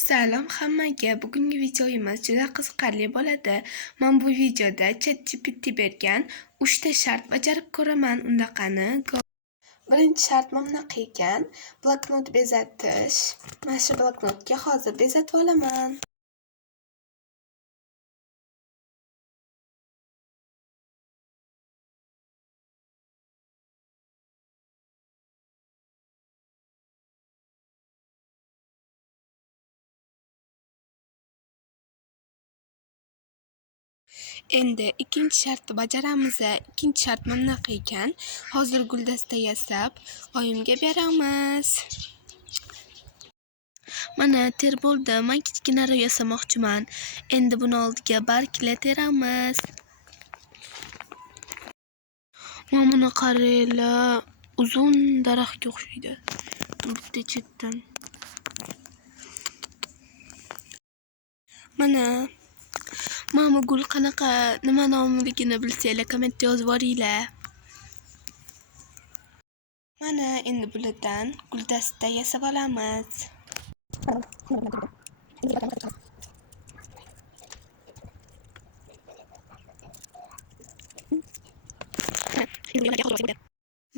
Salom hammaga. Bugungi videomiz juda qiziqarli bo'ladi. Men bu videoda ChatGPT bergan 3 ta shart bajarib ko'raman. Unda qani? Birinchi shart bunaqa ekan. Bloknot bezatish. Mana shu bloknotga hozir bezatib olaman. Endi ikkinchi shartni bajaramiz. Ikkinchi shart bunaqa ekan. Hozir guldasta yasab oyimga beramiz. Mana ter bo'ldi. Men kichkinaro yasamoqchiman. Endi buni oldiga barglar teramiz. Mana buni qaranglar, uzun daraxtga o'xshaydi. Bitta chetdan. Mana bu gul qanaqa, nima nomligini bilsanglar kommentda yozib yuboringlar. Mana endi bulardan guldasta yasab olamiz.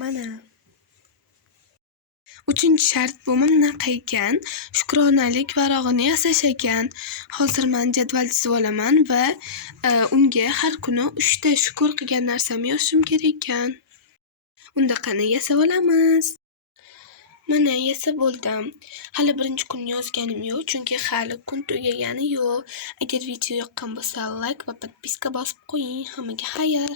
Mana uchinchi shart bu bunaqa ekan. Shukronalik varog'ini yasash ekan. Hozir men jadval chizib olaman va unga har kuni 3 ta shukr qilgan narsamni yozishim kerak ekan. Unda qani yasab olamiz. Mana yasab bo'ldim. Hali birinchi kunni yozganim yo'q, chunki hali kun tugagani yo'q. Agar video yoqqan bo'lsa, like va podpiska bosib qo'ying. Hammaga xayr.